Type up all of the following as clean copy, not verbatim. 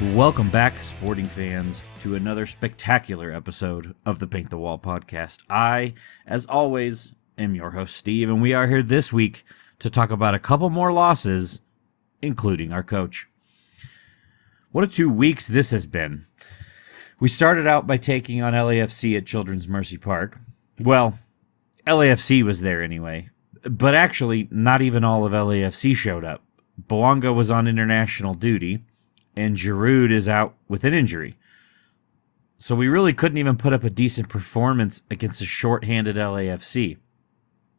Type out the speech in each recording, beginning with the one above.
Welcome back, sporting fans, to another spectacular episode of the Paint the Wall podcast. I, as always, am your host, Steve, and we are here this week to talk about a couple more losses, including our coach. What a 2 weeks this has been. We started out by taking on LAFC at Children's Mercy Park. Well, LAFC was there anyway, but actually not even all of LAFC showed up. Bouanga was on international duty, and Giroud is out with an injury. So we really couldn't even put up a decent performance against a short-handed LAFC,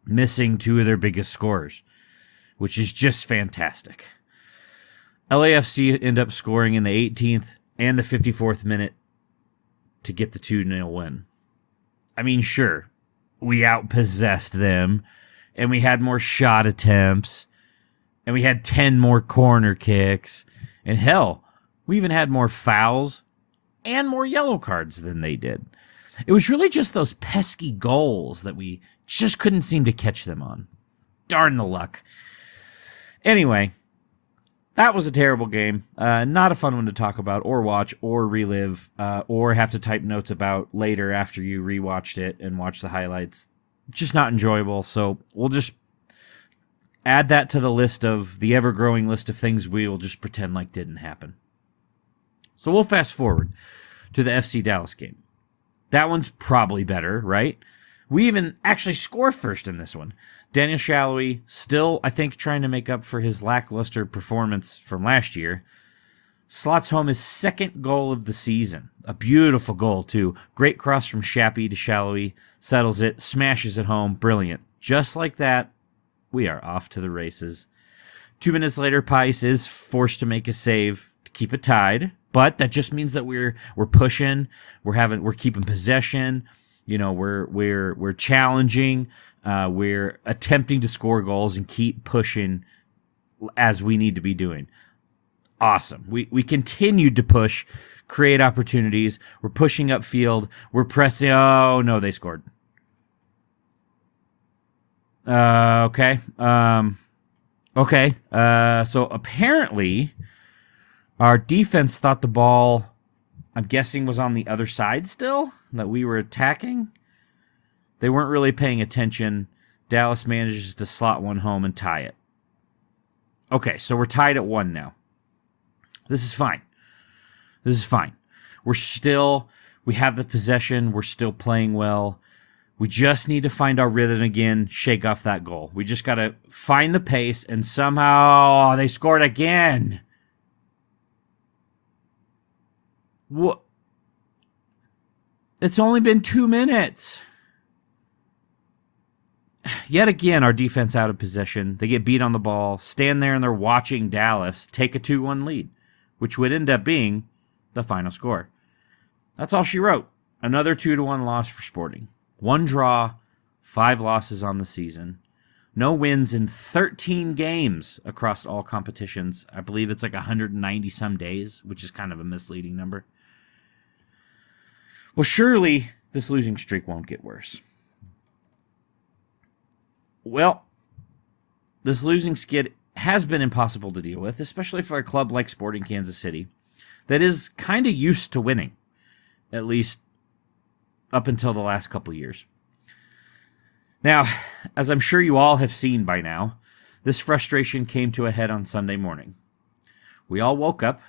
missing two of their biggest scorers, which is just fantastic. LAFC end up scoring in the 18th and the 54th minute to get the 2-0 win. I mean, sure, we outpossessed them, and we had more shot attempts, and we had 10 more corner kicks, and hell, we even had more fouls and more yellow cards than they did. It was really just those pesky goals that we just couldn't seem to catch them on. Darn the luck. Anyway, that was a terrible game. Not a fun one to talk about or watch or relive or have to type notes about later after you rewatched it and watch the highlights. Just not enjoyable. So we'll just add that to the list of the ever-growing list of things we will just pretend like didn't happen. So we'll fast forward to the FC Dallas game. That one's probably better, right? We even actually score first in this one. Daniel Shalhoub still, I think, trying to make up for his lackluster performance from last year. Slots home his second goal of the season. A beautiful goal, too. Great cross from Shappy to Shalhoub. Settles it, smashes it home. Brilliant. Just like that, we are off to the races. 2 minutes later, Pais is forced to make a save to keep it tied. But that just means that we're pushing, we're keeping possession, we're challenging, we're attempting to score goals and keep pushing as we need to be doing. Awesome. We continued to push, create opportunities. We're pushing upfield. We're pressing. Oh no, they scored. Okay. Okay. So apparently, our defense thought the ball, I'm guessing, was on the other side still, that we were attacking. They weren't really paying attention. Dallas manages to slot one home and tie it. Okay, so we're tied at 1 now. This is fine. We have the possession. We're still playing well. We just need to find our rhythm again, shake off that goal. We just got to find the pace, and somehow they scored again. What? It's only been 2 minutes. Yet again, our defense out of position. They get beat on the ball, stand there, and they're watching Dallas take a 2-1 lead, which would end up being the final score. That's all she wrote. Another 2-1 loss for Sporting. 1 draw, 5 losses on the season. No wins in 13 games across all competitions. I believe it's like 190 some days, which is kind of a misleading number. Well, surely this losing streak won't get worse. Well, this losing skid has been impossible to deal with, especially for a club like Sporting Kansas City that is kind of used to winning, at least up until the last couple years. Now, as I'm sure you all have seen by now, this frustration came to a head on Sunday morning. We all woke up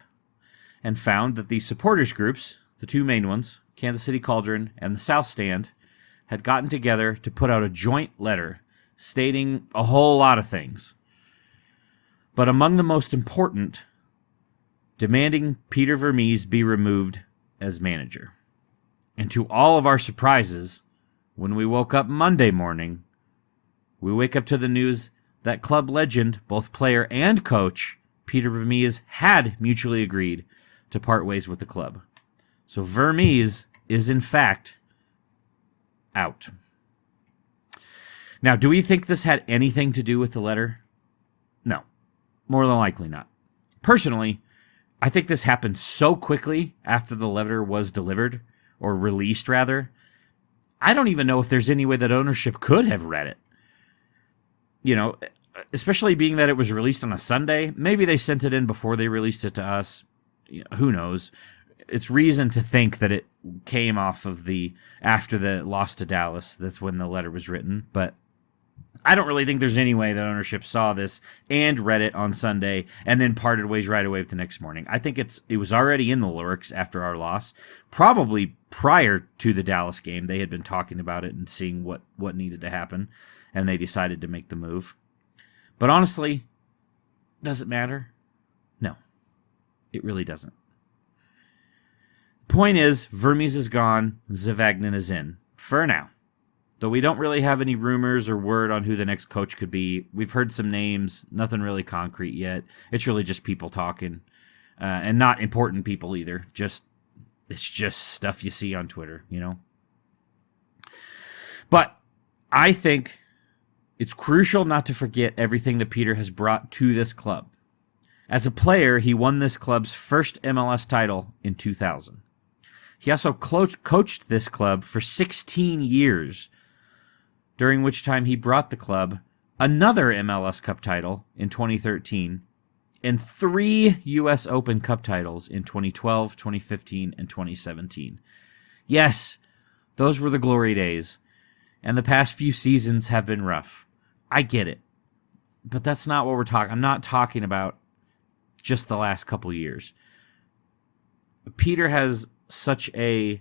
and found that the supporters groups, the 2 main ones, Kansas City Cauldron and the South Stand, had gotten together to put out a joint letter stating a whole lot of things. But among the most important, demanding Peter Vermes be removed as manager. And to all of our surprises, when we woke up Monday morning, we wake up to the news that club legend, both player and coach, Peter Vermes, had mutually agreed to part ways with the club. So Vermes is, in fact, out. Now, do we think this had anything to do with the letter? No, more than likely not. Personally, I think this happened so quickly after the letter was delivered, or released rather. I don't even know if there's any way that ownership could have read it. You know, especially being that it was released on a Sunday. Maybe they sent it in before they released it to us. who knows? It's reason to think that it came off of after the loss to Dallas. That's when the letter was written. But I don't really think there's any way that ownership saw this and read it on Sunday and then parted ways right away the next morning. I think it was already in the lyrics after our loss. Probably prior to the Dallas game, they had been talking about it and seeing what needed to happen, and they decided to make the move. But honestly, does it matter? No, it really doesn't. Point is, Vermes is gone, Zavagnin is in, for now. Though we don't really have any rumors or word on who the next coach could be. We've heard some names, nothing really concrete yet. It's really just people talking, and not important people either. It's just stuff you see on Twitter, But I think it's crucial not to forget everything that Peter has brought to this club. As a player, he won this club's first MLS title in 2000. He also coached this club for 16 years, during which time he brought the club another MLS Cup title in 2013 and 3 U.S. Open Cup titles in 2012, 2015, and 2017. Yes, those were the glory days, and the past few seasons have been rough. I get it, but that's not what we're talking. I'm not talking about just the last couple years. Peter has such a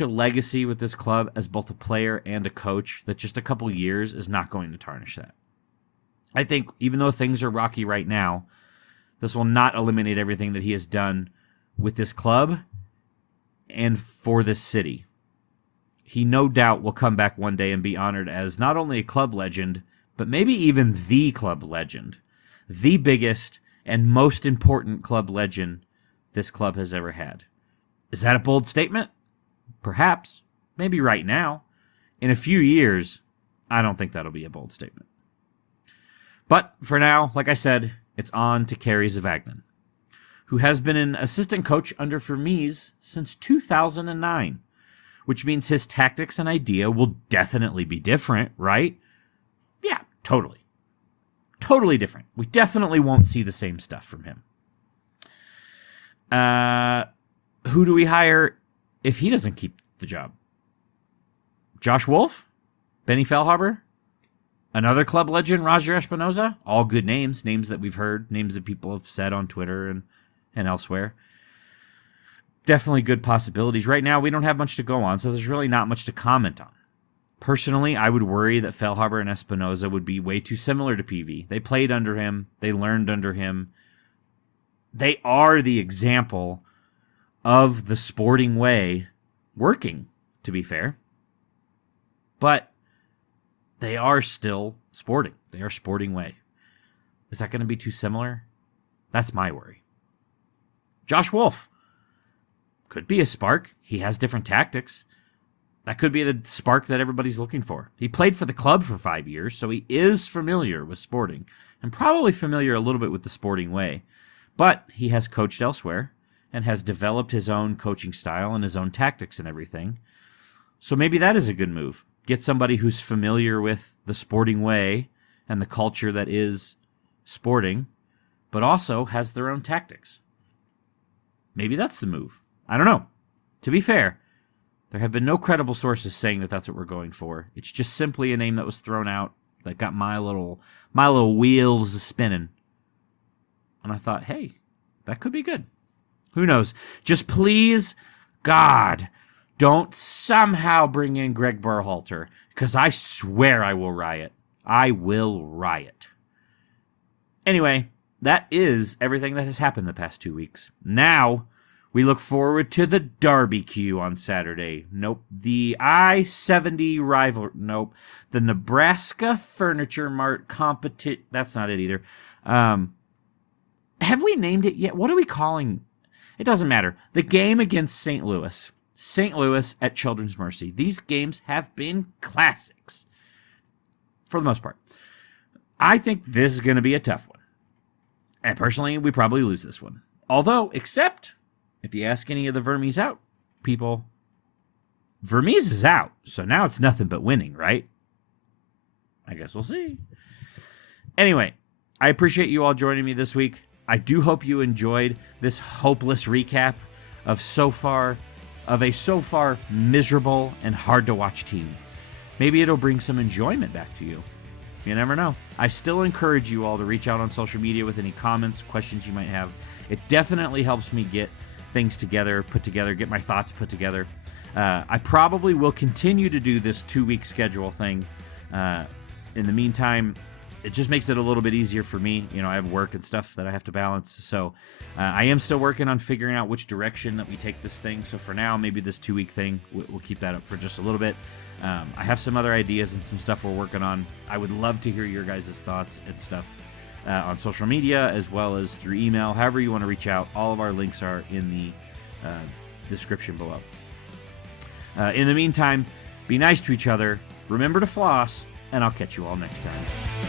legacy with this club as both a player and a coach that just a couple years is not going to tarnish that. I think even though things are rocky right now, this will not eliminate everything that he has done with this club and for this city. He no doubt will come back one day and be honored as not only a club legend, but maybe even the club legend, the biggest and most important club legend this club has ever had. Is that a bold statement? Perhaps. Maybe right now. In a few years, I don't think that'll be a bold statement. But for now, like I said, it's on to Kerry Zavagnin, who has been an assistant coach under Vermes since 2009, which means his tactics and idea will definitely be different, right? Yeah, totally. Totally different. We definitely won't see the same stuff from him. Who do we hire if he doesn't keep the job? Josh Wolf? Benny Feilhaber? Another club legend, Roger Espinoza? All good names that we've heard, names that people have said on Twitter and elsewhere. Definitely good possibilities. Right now, we don't have much to go on, so there's really not much to comment on. Personally, I would worry that Feilhaber and Espinoza would be way too similar to PV. They played under him. They learned under him. They are the example of the sporting way working, to be fair. But they are still sporting. They are sporting way. Is that going to be too similar? That's my worry. Josh Wolf could be a spark. He has different tactics. That could be the spark that everybody's looking for. He played for the club for 5 years, so he is familiar with sporting and probably familiar a little bit with the sporting way. But he has coached elsewhere and has developed his own coaching style and his own tactics and everything. So maybe that is a good move. Get somebody who's familiar with the sporting way and the culture that is sporting, but also has their own tactics. Maybe that's the move. I don't know. To be fair, there have been no credible sources saying that that's what we're going for. It's just simply a name that was thrown out that got my little wheels spinning. And I thought, hey, that could be good. Who knows? Just please, God, don't somehow bring in Greg Berhalter, because I swear I will riot. I will riot. Anyway, that is everything that has happened the past 2 weeks. Now, we look forward to the Darby-Q on Saturday. Nope. The I-70 rival. Nope. The Nebraska Furniture Mart competition. That's not it either. Have we named it yet? What are we calling? It doesn't matter. The game against St. Louis. St. Louis at Children's Mercy. These games have been classics. For the most part. I think this is going to be a tough one. And personally, we probably lose this one. Although, except, if you ask any of the Vermes Out people, Vermes is out. So now it's nothing but winning, right? I guess we'll see. Anyway, I appreciate you all joining me this week. I do hope you enjoyed this hopeless recap of a so far miserable and hard to watch team. Maybe it'll bring some enjoyment back to you. You never know. I still encourage you all to reach out on social media with any comments, questions you might have. It definitely helps me get things put together, get my thoughts put together. I probably will continue to do this 2-week schedule thing. In the meantime, it just makes it a little bit easier for me. I have work and stuff that I have to balance. So I am still working on figuring out which direction that we take this thing. So for now, maybe this 2-week thing, we'll keep that up for just a little bit. I have some other ideas and some stuff we're working on. I would love to hear your guys' thoughts and stuff on social media as well as through email. However you want to reach out, all of our links are in the description below. In the meantime, be nice to each other, remember to floss, and I'll catch you all next time.